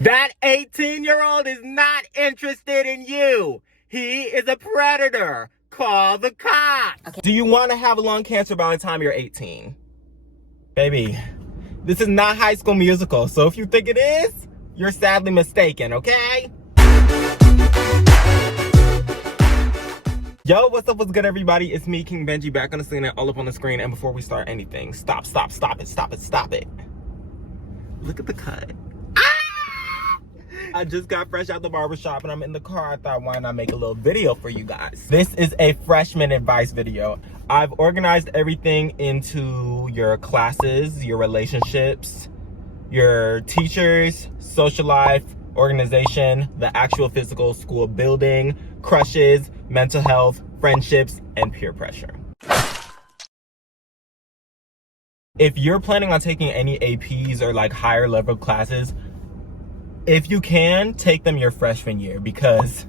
That 18-year-old is not interested in you. He is a predator. Call the cops. Okay. Do you want to have lung cancer by the time you're 18? Baby, this is not High School Musical, so if you think it is, you're sadly mistaken, okay? Yo, what's up, what's good, everybody? It's me, King Benjy, back on the scene and all up on the screen. And before we start anything, stop it. Look at the cut. I just got fresh out the barbershop and I'm in the car. I thought, why not make a little video for you guys? This is a freshman advice video. I've organized everything into your classes, your relationships, your teachers, social life, organization, the actual physical school building, crushes, mental health, friendships, and peer pressure. If you're planning on taking any APs or like higher level classes, if you can, take them your freshman year, because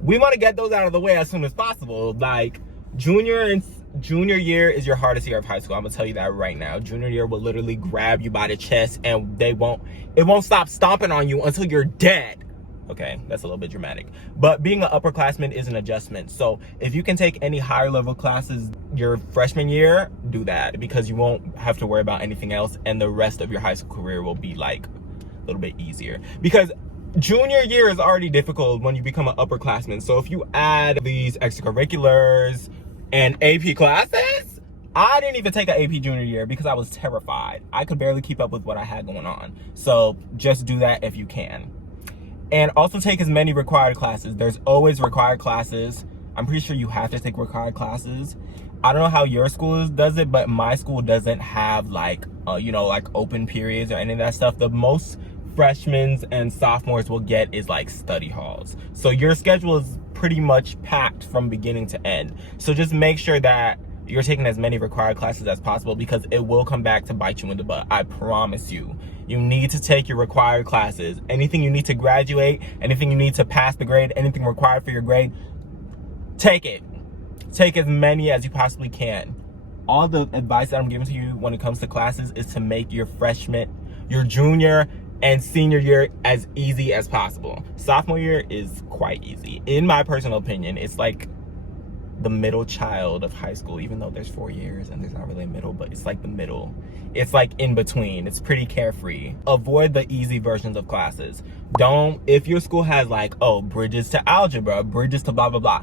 we want to get those out of the way as soon as possible. Like junior year is your hardest year of high school. I'm gonna tell you that right now. Junior year will literally grab you by the chest and it won't stop stomping on you until you're dead. Okay, that's a little bit dramatic. But being an upperclassman is an adjustment. So if you can take any higher level classes your freshman year, do that, because you won't have to worry about anything else and the rest of your high school career will be like a little bit easier, because junior year is already difficult when you become an upperclassman. So if you add these extracurriculars and AP classes, I didn't even take an AP junior year because I was terrified. I could barely keep up with what I had going on. So just do that if you can. And also take as many required classes. There's always required classes. I'm pretty sure you have to take required classes. I don't know how your school does it, but my school doesn't have like, like open periods or any of that stuff. The most freshmen and sophomores will get is like study halls. So your schedule is pretty much packed from beginning to end. So just make sure that you're taking as many required classes as possible, because it will come back to bite you in the butt. I promise you. You need to take your required classes. Anything you need to graduate, anything you need to pass the grade, anything required for your grade, take it. Take as many as you possibly can. All the advice that I'm giving to you when it comes to classes is to make your junior and senior year as easy as possible. Sophomore year is quite easy. In my personal opinion, it's like the middle child of high school, even though there's 4 years and there's not really a middle, but it's like the middle. It's like in between. It's pretty carefree. Avoid the easy versions of classes. If your school has like, oh, bridges to algebra, bridges to blah, blah, blah,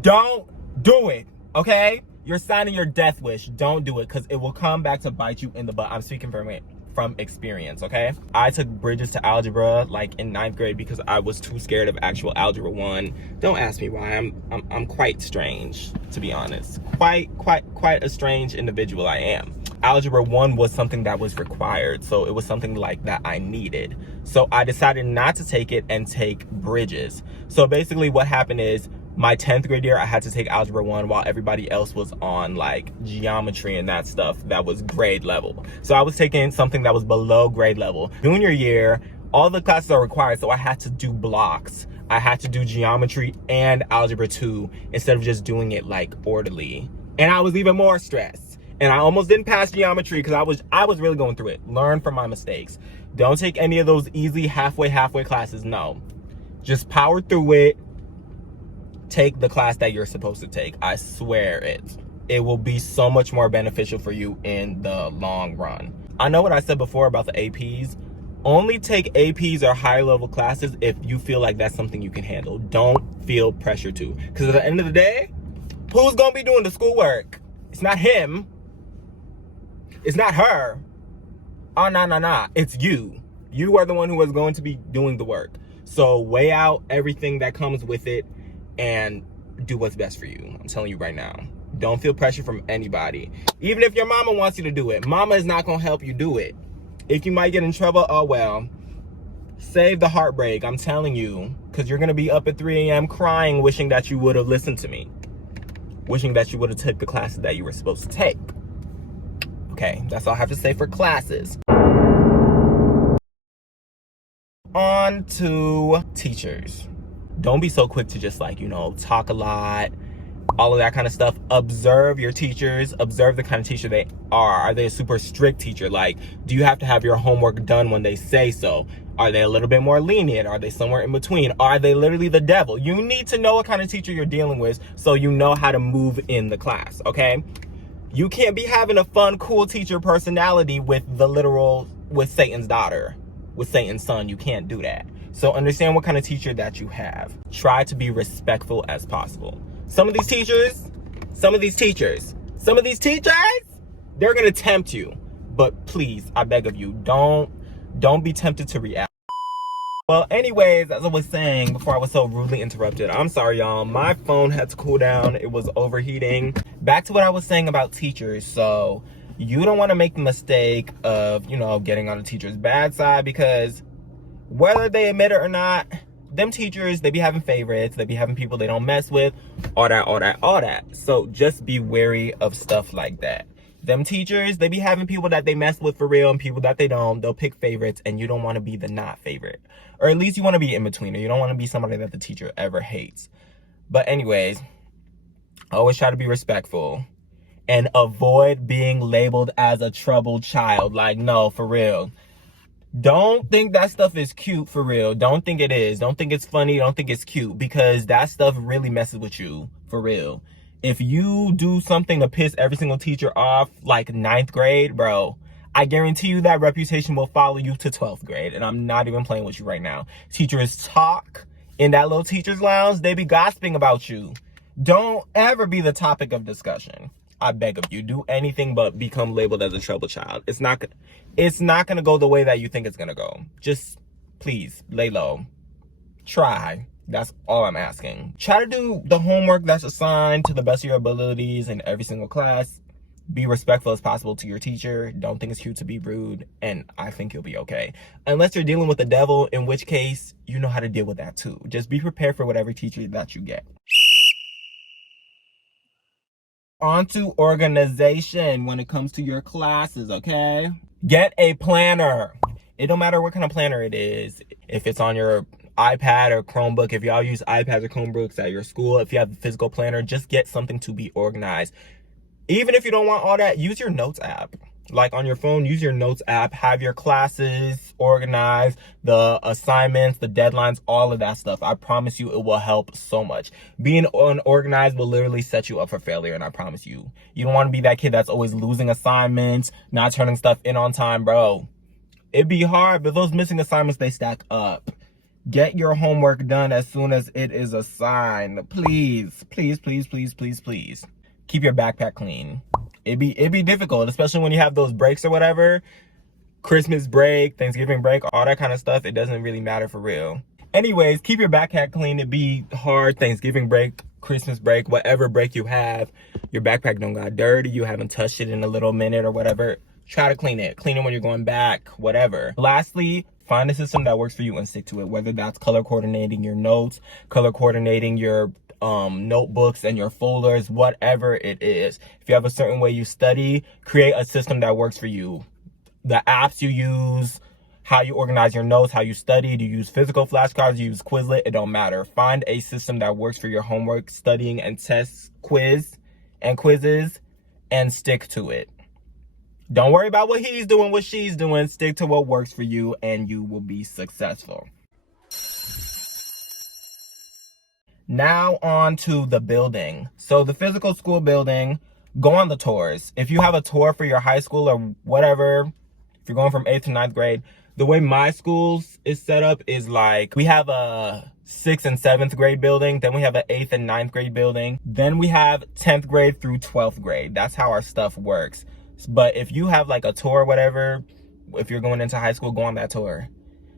don't do it, okay? You're signing your death wish. Don't do it, because it will come back to bite you in the butt. I'm speaking from experience, okay? I took bridges to algebra like in 9th grade because I was too scared of actual algebra 1. Don't ask me why. I'm quite strange, to be honest. Quite a strange individual I am. Algebra 1 was something that was required, so it was something like that I needed. So I decided not to take it and take bridges. So basically what happened is, my 10th grade year, I had to take Algebra 1 while everybody else was on like geometry and that stuff that was grade level. So I was taking something that was below grade level. Junior year, all the classes are required, so I had to do blocks. I had to do geometry and Algebra 2 instead of just doing it like orderly. And I was even more stressed. And I almost didn't pass geometry because I was really going through it. Learn from my mistakes. Don't take any of those easy halfway classes, no. Just power through it. Take the class that you're supposed to take. I swear it will be so much more beneficial for you in the long run. I know what I said before about the APs. Only take APs or higher level classes if you feel like that's something you can handle. Don't feel pressure to, because at the end of the day, who's gonna be doing the schoolwork? It's not him. It's not her. Oh, nah. It's you. You are the one who is going to be doing the work. So weigh out everything that comes with it and do what's best for you. I'm telling you right now. Don't feel pressure from anybody. Even if your mama wants you to do it, mama is not gonna help you do it. If you might get in trouble, oh well. Save the heartbreak, I'm telling you. Because you're gonna be up at 3 a.m. crying, wishing that you would have listened to me. Wishing that you would have took the classes that you were supposed to take. Okay, that's all I have to say for classes. On to teachers. Don't be so quick to just like, talk a lot all of that kind of stuff. Observe your teachers. Observe the kind of teacher they are. Are they a super strict teacher? Like, do you have to have your homework done when they say so? Are they a little bit more lenient? Are they somewhere in between? Are they literally the devil? You need to know what kind of teacher you're dealing with so you know how to move in the class, okay? You can't be having a fun, cool teacher personality with Satan's daughter, with Satan's son. You can't do that. So understand what kind of teacher that you have. Try to be respectful as possible. Some of these teachers, they're gonna tempt you. But please, I beg of you, don't be tempted to react. Well, anyways, as I was saying before I was so rudely interrupted, I'm sorry, y'all. My phone had to cool down. It was overheating. Back to what I was saying about teachers. So you don't want to make the mistake of, getting on a teacher's bad side, because whether they admit it or not, them teachers, they be having favorites. They be having people they don't mess with, all that. So just be wary of stuff like that. Them teachers, they be having people that they mess with for real and people that they don't. They'll pick favorites, and you don't want to be the not favorite. Or at least you want to be in between, or you don't want to be somebody that the teacher ever hates. But anyways, always try to be respectful and avoid being labeled as a troubled child. Like, no, for real. Don't think that stuff is cute, for real. Don't think it is. Don't think it's funny. Don't think it's cute, because that stuff really messes with you, for real. If you do something to piss every single teacher off, like 9th grade, bro, I guarantee you that reputation will follow you to 12th grade. And I'm not even playing with you right now. Teachers talk in that little teacher's lounge. They be gossiping about you. Don't ever be the topic of discussion. I beg of you, do anything but become labeled as a troubled child. It's not going to go the way that you think it's going to go. Just please lay low. Try. That's all I'm asking. Try to do the homework that's assigned to the best of your abilities in every single class. Be respectful as possible to your teacher. Don't think it's cute to be rude, and I think you'll be okay. Unless you're dealing with the devil, in which case you know how to deal with that too. Just be prepared for whatever teacher that you get. On to organization when it comes to your classes, okay? Get a planner. It don't matter what kind of planner it is. If it's on your iPad or Chromebook, if y'all use iPads or Chromebooks at your school, if you have a physical planner, just get something to be organized. Even if you don't want all that, use your notes app. Like on your phone, use your notes app, have your classes organized, the assignments, the deadlines, all of that stuff. I promise you it will help so much. Being unorganized will literally set you up for failure, and I promise you. You don't want to be that kid that's always losing assignments, not turning stuff in on time, bro. It'd be hard, but those missing assignments, they stack up. Get your homework done as soon as it is assigned. Please, please, please, please, please, please. Keep your backpack clean. It'd be difficult, especially when you have those breaks or whatever. Christmas break, Thanksgiving break, all that kind of stuff. It doesn't really matter for real. Anyways, keep your backpack clean. It'd be hard. Thanksgiving break, Christmas break, whatever break you have, your backpack don't got dirty. You haven't touched it in a little minute or whatever. Try to clean it. Clean it when you're going back, whatever. Lastly, find a system that works for you and stick to it. Whether that's color coordinating your notes, color coordinating your notebooks and your folders, whatever it is. If you have a certain way you study, create a system that works for you. The apps you use, how you organize your notes, how you study. Do you use physical flashcards? Do you use Quizlet? It don't matter. Find a system that works for your homework, studying, and tests, quizzes, and stick to it. Don't worry about what he's doing, what she's doing. Stick to what works for you, and you will be successful. Now on to the building. So the physical school building, go on the tours. If you have a tour for your high school or whatever, if you're going from 8th to 9th grade, the way my school's is set up is like, we have a 6th and 7th grade building, then we have an 8th and 9th grade building, then we have 10th grade through 12th grade. That's how our stuff works. But if you have like a tour or whatever, if you're going into high school, go on that tour.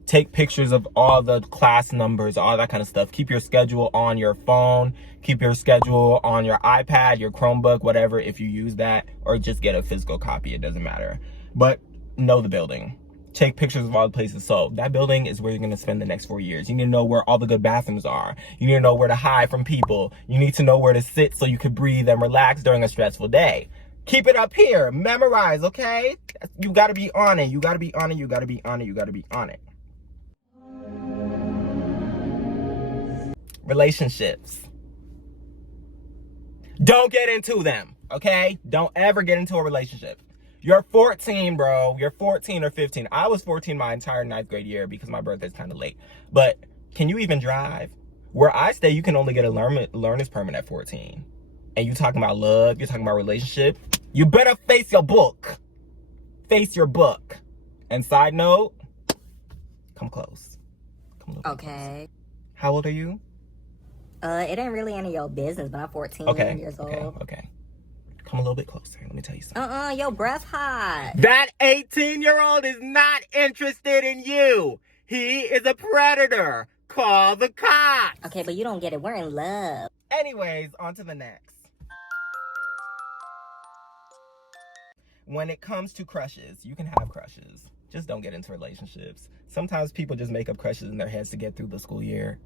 Take pictures of all the class numbers, all that kind of stuff. Keep your schedule on your phone. Keep your schedule on your iPad, your Chromebook, whatever, if you use that. Or just get a physical copy. It doesn't matter. But know the building. Take pictures of all the places. So that building is where you're going to spend the next 4 years. You need to know where all the good bathrooms are. You need to know where to hide from people. You need to know where to sit so you can breathe and relax during a stressful day. Keep it up here. Memorize, okay? You got to be on it. You got to be on it. You got to be on it. You got to be on it. Relationships. don't get into them, okay? Don't ever get into a relationship. You're 14, bro. You're 14 or 15. I was 14 my entire 9th grade year because my birthday's kind of late. But can you even drive? Where I stay, you can only get a learner's permit at 14. And you talking about love, you're talking about relationship. You better face your book. Face your book. And side note, come close. Come a little bit close. How old are you? It ain't really any of your business, but I'm 14 years old. Okay. Come a little bit closer. Let me tell you something. Your breath hot. That 18-year-old is not interested in you. He is a predator. Call the cops. Okay, but you don't get it. We're in love. Anyways, on to the next. When it comes to crushes, you can have crushes. Just don't get into relationships. Sometimes people just make up crushes in their heads to get through the school year.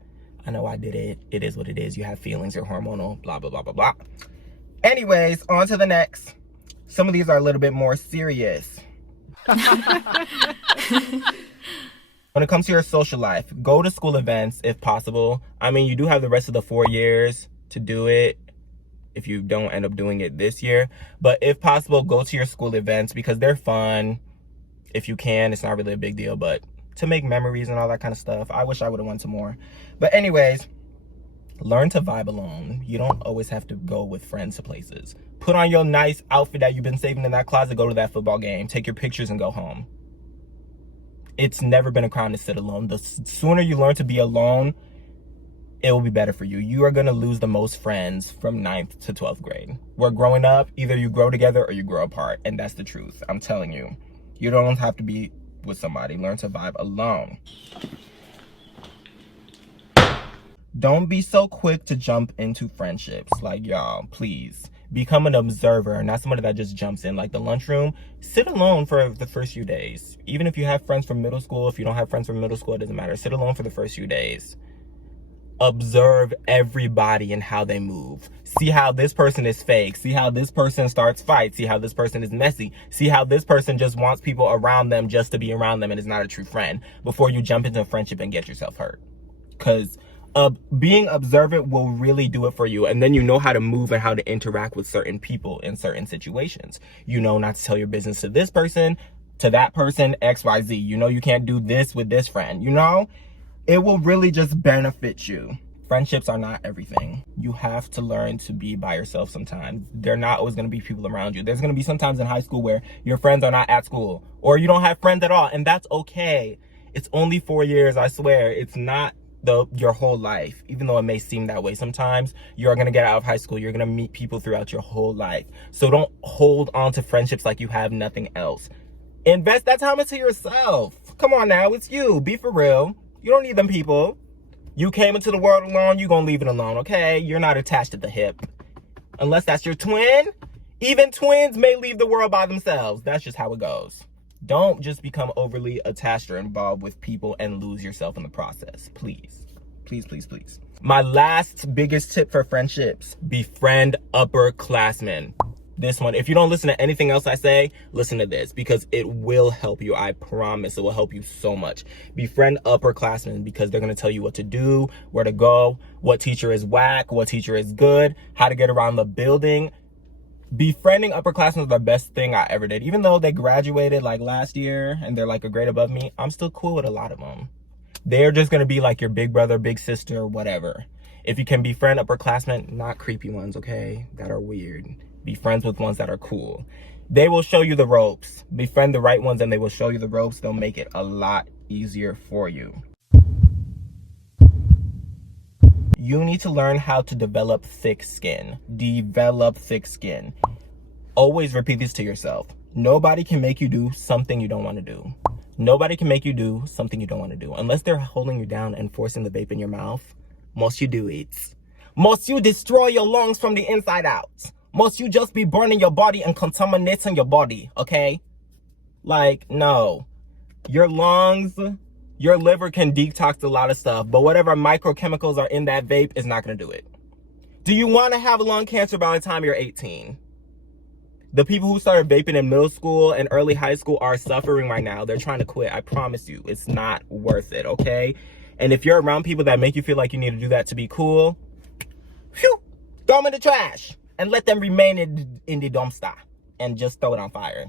I know I did it. It is what it is. You have feelings. You're hormonal. Blah, blah, blah, blah, blah. Anyways, on to the next. Some of these are a little bit more serious. When it comes to your social life, go to school events if possible. I mean, you do have the rest of the 4 years to do it if you don't end up doing it this year. But if possible, go to your school events because they're fun. If you can, it's not really a big deal, but to make memories and all that kind of stuff. I wish I would have went to more. But anyways, learn to vibe alone. You don't always have to go with friends to places. Put on your nice outfit that you've been saving in that closet, go to that football game, take your pictures and go home. It's never been a crime to sit alone. The sooner you learn to be alone, it will be better for you. You are going to lose the most friends from 9th to 12th grade. Where growing up, either you grow together or you grow apart. And that's the truth. I'm telling you. You don't have to be with somebody. Learn to vibe alone. Don't be so quick to jump into friendships. Like, y'all, please. Become an observer, not somebody that just jumps in. Like the lunchroom, sit alone for the first few days. Even if you have friends from middle school, if you don't have friends from middle school, it doesn't matter. Sit alone for the first few days. Observe everybody and how they move. See how this person is fake. See how this person starts fights. See how this person is messy. See how this person just wants people around them just to be around them and is not a true friend before you jump into a friendship and get yourself hurt. Because being observant will really do it for you. And then you know how to move and how to interact with certain people in certain situations. You know not to tell your business to this person, to that person, XYZ. You know you can't do this with this friend. You know, it will really just benefit you. Friendships are not everything. You have to learn to be by yourself sometimes. They're not always going to be people around you. There's going to be sometimes in high school where your friends are not at school or you don't have friends at all. And that's okay. It's only 4 years, I swear. It's not your whole life, even though it may seem that way. Sometimes you're going to get out of high school. You're going to meet people throughout your whole life. So don't hold on to friendships like you have nothing else. Invest that time into yourself. Come on now, it's you. Be for real. You don't need them people. You came into the world alone, you're going to leave it alone, okay? You're not attached at the hip. Unless that's your twin. Even twins may leave the world by themselves. That's just how it goes. Don't just become overly attached or involved with people and lose yourself in the process. Please. Please, please, please. My last biggest tip for friendships, befriend upperclassmen. This one, if you don't listen to anything else I say, listen to this because it will help you. I promise it will help you so much. Befriend upperclassmen because they're going to tell you what to do, where to go, what teacher is whack, what teacher is good, how to get around the building. Befriending upperclassmen is the best thing I ever did. Even though they graduated like last year and they're like a grade above me, I'm still cool with a lot of them. They're just going to be like your big brother, big sister, whatever. If you can befriend upperclassmen, not creepy ones, okay, that are weird. Be friends with ones that are cool. They will show you the ropes. Befriend the right ones and they will show you the ropes. They'll make it a lot easier for you. You need to learn how to develop thick skin. Develop thick skin. Always repeat this to yourself. Nobody can make you do something you don't want to do. Nobody can make you do something you don't want to do. Unless they're holding you down and forcing the vape in your mouth, must you do it. Must you destroy your lungs from the inside out. Must you just be burning your body and contaminating your body, okay? Like, no. Your lungs, your liver can detox a lot of stuff, but whatever microchemicals are in that vape is not going to do it. Do you want to have lung cancer by the time you're 18? The people who started vaping in middle school and early high school are suffering right now. They're trying to quit. I promise you, it's not worth it, okay? And if you're around people that make you feel like you need to do that to be cool, phew, throw them in the trash. and let them remain in the dumpster and just throw it on fire.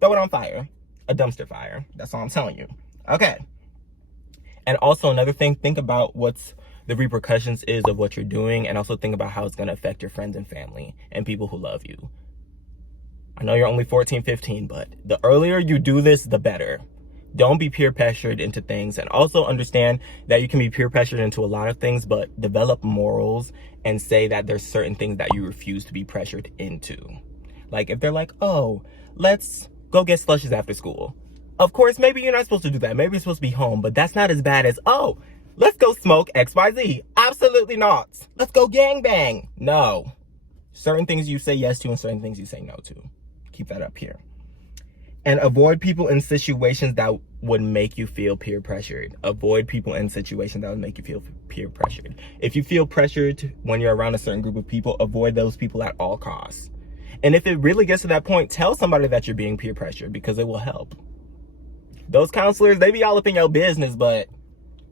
Throw it on fire. A dumpster fire. That's all I'm telling you. Okay. And also another thing, think about what's the repercussions is of what you're doing, and also think about how it's going to affect your friends and family and people who love you. I know you're only 14, 15, but the earlier you do this, the better. Don't be peer pressured into things, and also understand that you can be peer pressured into a lot of things, but develop morals and say that there's certain things that you refuse to be pressured into. Like if they're like, oh, let's go get slushes after school. Of course, maybe you're not supposed to do that. Maybe you're supposed to be home, but that's not as bad as, oh, let's go smoke XYZ. Absolutely not. Let's go gangbang. No. Certain things you say yes to and certain things you say no to. Keep that up here. And avoid people in situations that would make you feel peer pressured. Avoid people in situations that would make you feel peer pressured. If you feel pressured when you're around a certain group of people, avoid those people at all costs. And if it really gets to that point, tell somebody that you're being peer pressured, because it will help. Those counselors, they be all up in your business, but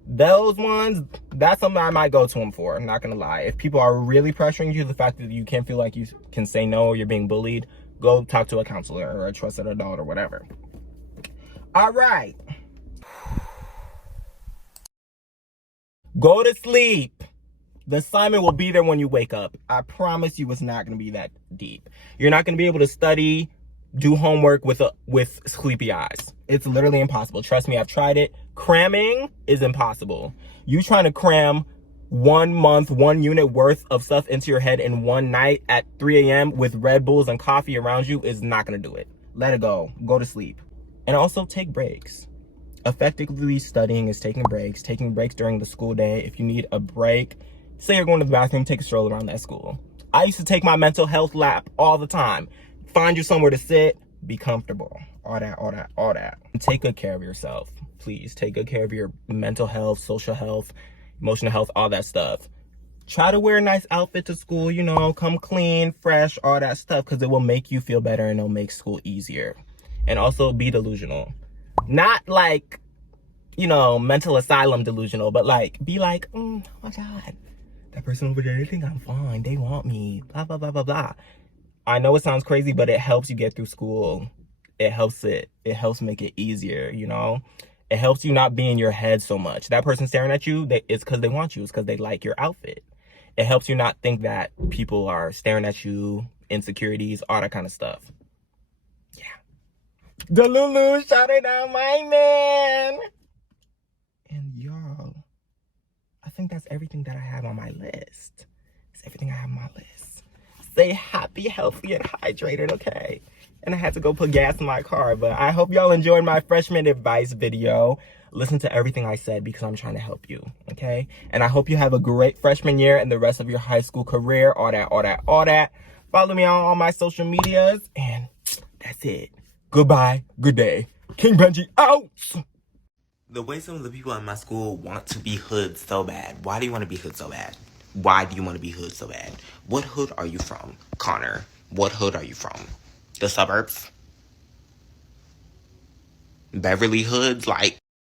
those ones, that's something I might go to them for. I'm not gonna lie. If people are really pressuring you, the fact that you can't feel like you can say no or you're being bullied, go talk to a counselor or a trusted adult or whatever. All right. Go to sleep. The assignment will be there when you wake up. I promise you it's not going to be that deep. You're not going to be able to study, do homework with sleepy eyes. It's literally impossible. Trust me, I've tried it. Cramming is impossible. You trying to cram 1 month, 1 unit worth of stuff into your head in one night at 3 a.m. with Red Bulls and coffee around you is not going to do it. Let it go. Go to sleep. And also take breaks. Effectively studying is taking breaks during the school day. If you need a break, say you're going to the bathroom, take a stroll around that school. I used to take my mental health lap all the time. Find you somewhere to sit, be comfortable. All that. And take good care of yourself. Please take good care of your mental health, social health, emotional health, all that stuff. Try to wear a nice outfit to school, you know, come clean, fresh, all that stuff, because it will make you feel better and it'll make school easier. And also be delusional. Not like, you know, mental asylum delusional, but like, be like, oh my God, that person over there, they think I'm fine. They want me, blah, blah, blah, blah, blah. I know it sounds crazy, but it helps you get through school. It helps make it easier, you know? It helps you not be in your head so much. That person staring at you, it's because they want you. It's because they like your outfit. It helps you not think that people are staring at you, insecurities, all that kind of stuff. Yeah. Delulu, shout it out, my man. And y'all, I think that's everything that I have on my list. It's everything I have on my list. Stay happy, healthy, and hydrated, okay? And I had to go put gas in my car, but I hope y'all enjoyed my freshman advice video. Listen to everything I said because I'm trying to help you, okay? And I hope you have a great freshman year and the rest of your high school career, all that. Follow me on all my social medias, and that's it. Goodbye, good day. King Benjy out! The way some of the people at my school want to be hood so bad. Why do you want to be hood so bad? Why do you want to be hood so bad? What hood are you from, Connor? What hood are you from? The suburbs? Beverly Hoods? Like,